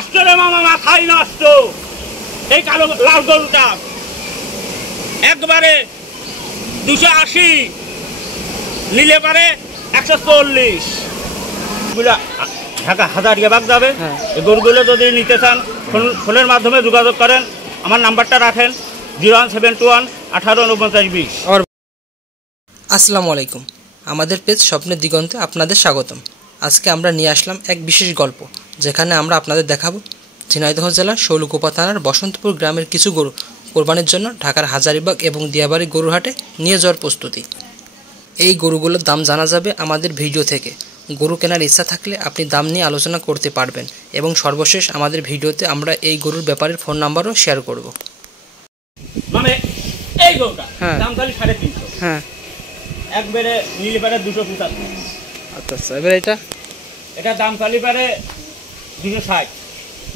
নষ্ট রে মামা, মাথায় নষ্ট। এই কালো লাল গরুটা একবারে 280, নিলে পারে 140। ঢাকা হাজারিয়াবাগ যাবে। এই গরুগুলো যদি নিতে চান ফোনের মাধ্যমে যোগাযোগ করেন। আমার নাম্বারটা রাখেন 01721 184920। আসসালামু আলাইকুম, আমাদের পেজ স্বপ্নের দিগন্তে আপনাদের স্বাগতম। আজকে আমরা নিয়ে আসলাম এক বিশেষ গল্প, যেখানে আমরা আপনাদের দেখাবো ঝিনাইদহ জেলার শৈলকুপা থানার বসন্তপুর গ্রামের কিছু গরু কোরবানির জন্য ঢাকার হাজারিবাগ এবং দিয়াবাড়ি গরুহাটে নিয়ে যাওয়ার প্রস্তুতি। এই গরুগুলোর দাম জানা যাবে আমাদের ভিডিও থেকে। গরু কেনার ইচ্ছা থাকলে আপনি দাম নিয়ে আলোচনা করতে পারবেন এবং সর্বশেষ আমাদের ভিডিওতে আমরা এই গরুর ব্যাপারের ফোন নাম্বারও শেয়ার করব। মানে এই গরুটা দাম খালি 350। হ্যাঁ, একবারে নিলে পারে 275। আচ্ছা আচ্ছা, এবার এটা দাম খালি পারে 260,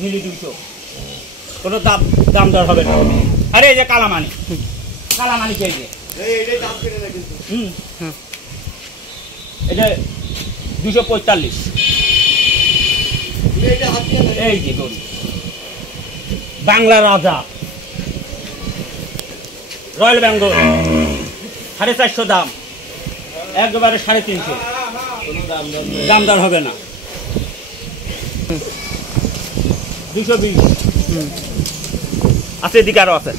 নিলে 200। কোনো দাম দর হবে না। আরে এই যে কালামানি কে যে এইটাই দাম কেটে না কিন্তু। এটা 245। এই যে গরু বাংলা রাজা রয়্যাল বেঙ্গল 450 দাম, একবারে 350। দাম দর হবে না। 220 আছে, এদিকে আরো আছে।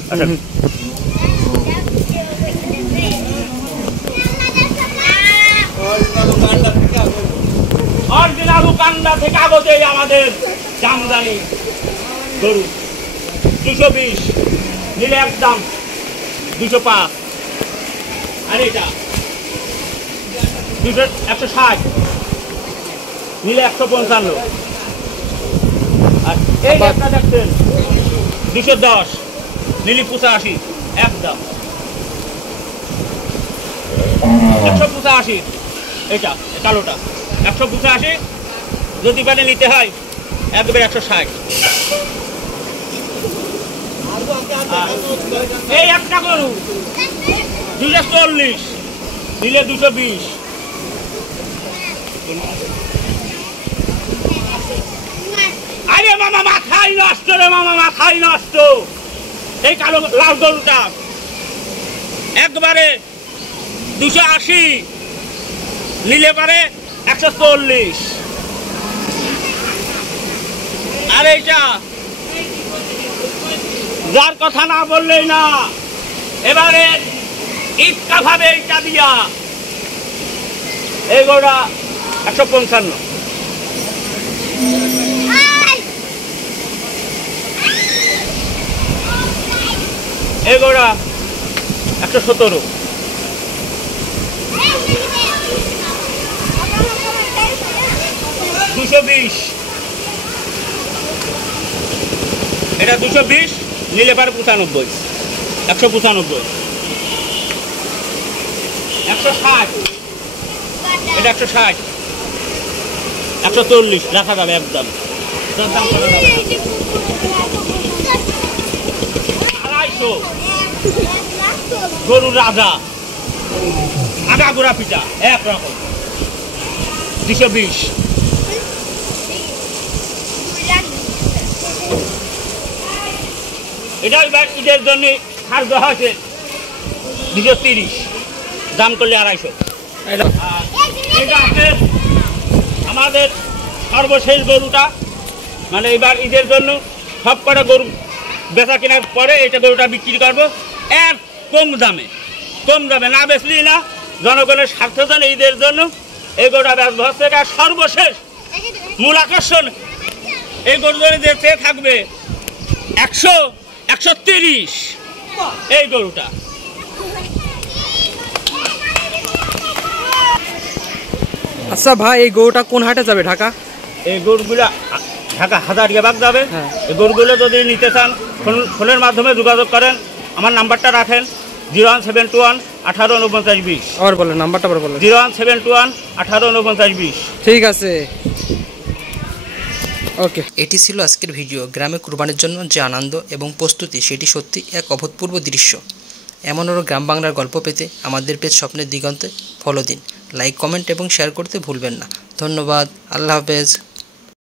অরিজিনাল উকান্ডা থেকে আগতে আমাদের জামদানি গরু 220, নিলে একদম 205। আর এটা 160, নিলে 155। আর এই একটা দেখছেন 210, নিলে 85, একদম 185। এটা কালোটা 185, যদি পারে নিতে হয় একবারে 160। এই একটা গরু 240, নিলে 220। আরে মামা মাথায় নষ্ট রে মামা, মাথায় নষ্ট। এই কালো লাল গরুটা একবারে 280, নিলে পারে 140। আর এইটা যার কথা না বললেই না, এবারে ইটকা ভাবে এইটা দিয়া এই গরুটা 155। এই গরুটা 117। এটা 220, নিলে পারে 95, 195। 160, এটা 160, 140 রাখা যাবে একদম। 250 গরুর রাজা আগা গোড়া পিঠা একরকম 220। এটা এবার ঈদের জন্য ছাড় দেওয়া হয়েছে 230, দাম করলে 250। এটা আমাদের সর্বশেষ গরুটা, মানে এবার ঈদের জন্য সব কটা গরু বেচা কেনার পরে এটা গরুটা বিক্রি করবো এক কম দামে না বেচলি না। জনগণের স্বার্থ জন্য ঈদের জন্য এই গরুটা বেচবো হচ্ছে। এটা সর্বশেষ মূল আকর্ষণ। এই গরু যে চেয়ে থাকবে 100, 130 এই গরুটা। আচ্ছা ভাই, এই গরুটা কোন হাটে যাবে? ঢাকা। এই গরুগুলা ঢাকা হাজারিয়াবাগ যাবে। এই গরুগুলো যদি নিতে চান ফোনের মাধ্যমে যোগাযোগ করেন। আমার নাম্বারটা রাখেন 01721 184920। আবার বলেন নাম্বারটা, আবার বলেন 01721 184920। ঠিক আছে, ওকে। এটি ছিল আজকের ভিডিও। গ্রামে কুরবানির জন্য যে আনন্দ এবং প্রস্তুতি, সেটি সত্যি এক অভূতপূর্ব দৃশ্য। এমন আরও গ্রাম বাংলার গল্প পেতে আমাদের পেজ স্বপ্নের দিগন্তে ফলো দিন। লাইক, কমেন্ট এবং শেয়ার করতে ভুলবেন না। ধন্যবাদ। আল্লাহ হাফেজ।